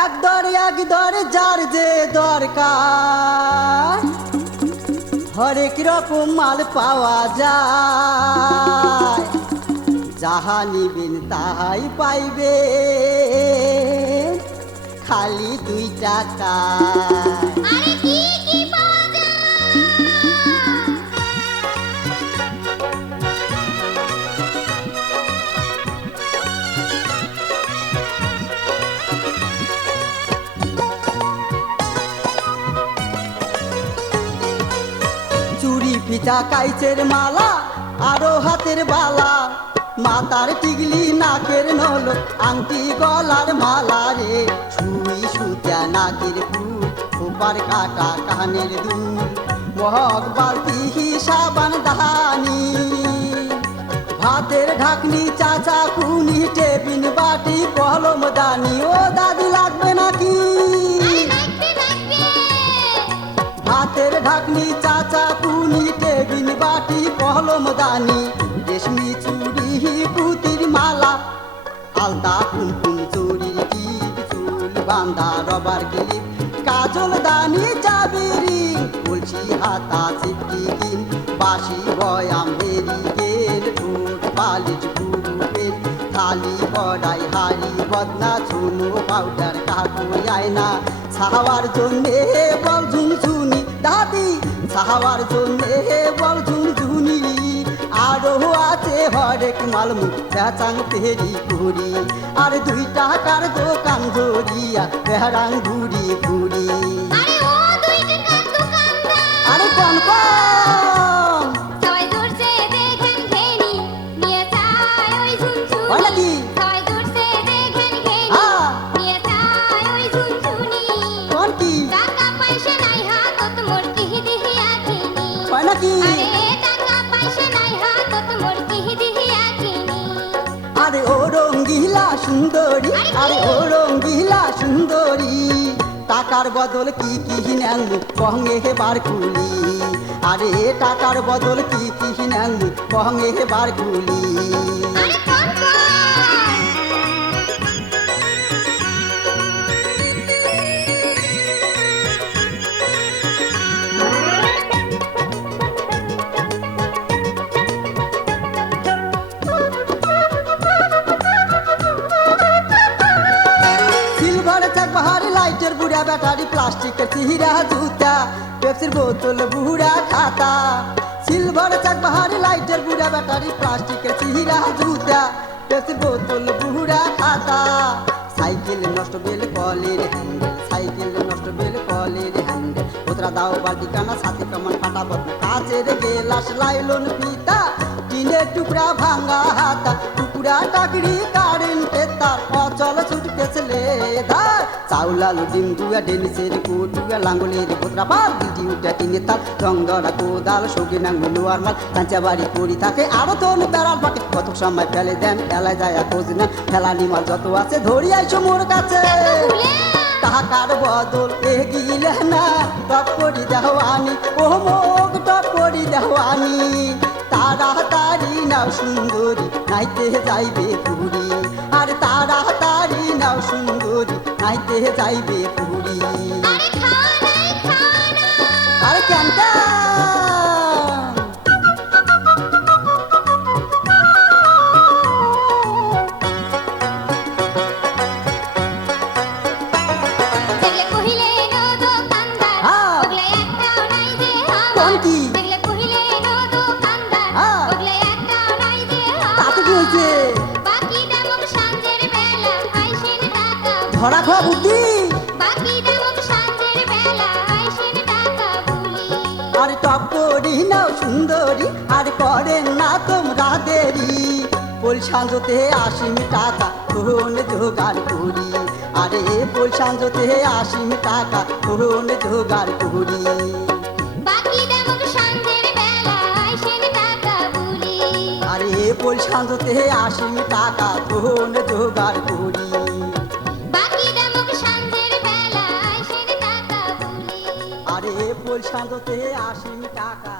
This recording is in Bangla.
এক দরে যার যে দরকার হরেক রকম মাল পাওয়া যায়, যাহা নিবেন তাহাই পাইবে খালি 2 টাকা। আরে কি কি পাওয়া যায়? চুরি পিঠা কাইচের মালা আরো হাতের বালা, মাথার টিগলি নাকের নলক আংটি গলার মালা রে, সুই সুতা নাকের ফুল খোপার কাটা কানের দুল, মহক বালতি সাবান দাহানি, ভাতের ঢাকনি চাচা কুনি টেবিন বাটি কলম দানি। ও দাদি লাগবে নাকি? ভাতের ঢাকনি চাচা কুনি টেবিন বাটি কলম দানি, রেশমি চুড়ি পুতির মালা আলতা কুমকুম চুরির টিপ, চুল বান্ধা রবার ক্লিপ, কাজল দানি চাবিরি, বলছি হাতা চিপটি কিন, বাসি বয়াম হেরি গেল, ঠোঁট পালিশ পুরু পেন, থালি কড়াই হাড়ি বদনা, চুনো পাউডার কাপড় আয়না, ছাওয়ার জন্যে বল ঝুনঝুনি দাদি, ছাওয়ার জন্যে বল ঝুনঝুনি, আরো আছে হরেক মালমুখ পেঁচাং তেরি কুড়ি, আর 2 টাকার দোকান ধরিয়া বেহারাং ঘুরি ঘুরি। আরে ও 2 টাকার দোকানদার, আরে কোন কোন সবাই ধরছে দেখেন ঘেনি, নিয়ে যায় ওই ঝুনঝুনি। হয় নাকি? সবাই ধরছে দেখেন ঘেনি, নিয়ে যায় ওই ঝুনঝুনি। কোন কি টাকা পয়সা নাই হাতত মোর কি দিহিয়া কিনি। হয় নাকি? আরে টাকা পয়সা নাই হাতত মোর কি দিহিয়া কিনি। আরে ও রঙ্গিলা সুন্দরী, আরে ও রঙ্গিলা সুন্দরী, টাকার বদল কি কি নেন কহঙ্গে বার কুলি, আরে টাকার বদল কি কি নেন কহঙ্গে বার কুলি। আরে কোন কোন? সিলভার চাকবাহার লাইটের বুড়া ব্যাটারি, প্লাস্টিকের চিহিরা জুতা, পেপসির বোতল বুড়া খাতা, সিলভার চাকবাহার লাইটের বুড়া ব্যাটারি, প্লাস্টিকের চিহিরা জুতা, পেপসির বোতল বুড়া খাতা, সাইকেল নষ্ট বেল কলের হ্যান্ডেল, সাইকেল নষ্ট বেল কলের হ্যান্ডেল, কোতরা দাও বালতি কানা ছাতি কামান কাটা বদনা, কাচের গেলাস লাইলন ফিতা, টিনের টুকরা ভাঙা হাতা, টুকরা টাকড়ি কারেন্টের তার, অচল ছুটকেছে লেদার, চাউল আলু ডিম দুয়া ডেনিসের কুটুয়া, লাঙ্গলের কোতরা পাল দিদি উঠা টিনে তাল, রং ধরা কোদাল সঙ্গে নাঙ্গল লোয়ার মাল, কাঁচা বাড়ি পড়ি থাকে আরো তোর বেড়াল পাকে, কত সময় ফেলে দেন ফেলায় যায় খোঁজ নেন, ফেলানি মাল যত আছে ধরি আইসো মোর কাছে, টাকার বদল এগিলে না টপ করি দেওয়ানি, ও মুখ টপ করি দেওয়ানি, তাড়াতাড়ি নাও সুন্দরী নাইতে যাইবে পুরী, আর তাড়াতাড়ি নাও সুন্দরী নাইতে যাইবে পুরী। আরে খাওয়া নাই খাওয়া নাই। আরে কেন কেন? দেখলে কহিলে নো দোকানদার, ওগলে একটাও নাই যে আমার। কোন কি? দেখলে কহিলে নো দোকানদার, ওগলে একটাও নাই যে আমার। তাতে কি হয়েছে? বাকি দামক সাঁঝের বেলা আইসেন টাকা, ধরা খাওয়া বুদ্ধি। বাকি দামক সাঁঝের বেলা আইসেন টাকা ভুলি। আরে টপ করি নাও সুন্দরী, আর করেন না তোমরা দেরি, পোল সাঁজতে 80 টাকা কোন জোগাড় করি, আরে পোল সাঁজতে 80 টাকা কোন জোগাড় করি। বাকি দামক সাঁঝের বেলা আইসেন টাকা ভুলি। আরে পোল সাঁজতে 80 টাকা কোন জোগাড় করি। বাকি দামক সাঁঝের বেলা আইসেন টাকা ভুলি। আরে পোল সাঁজতে 80 টাকা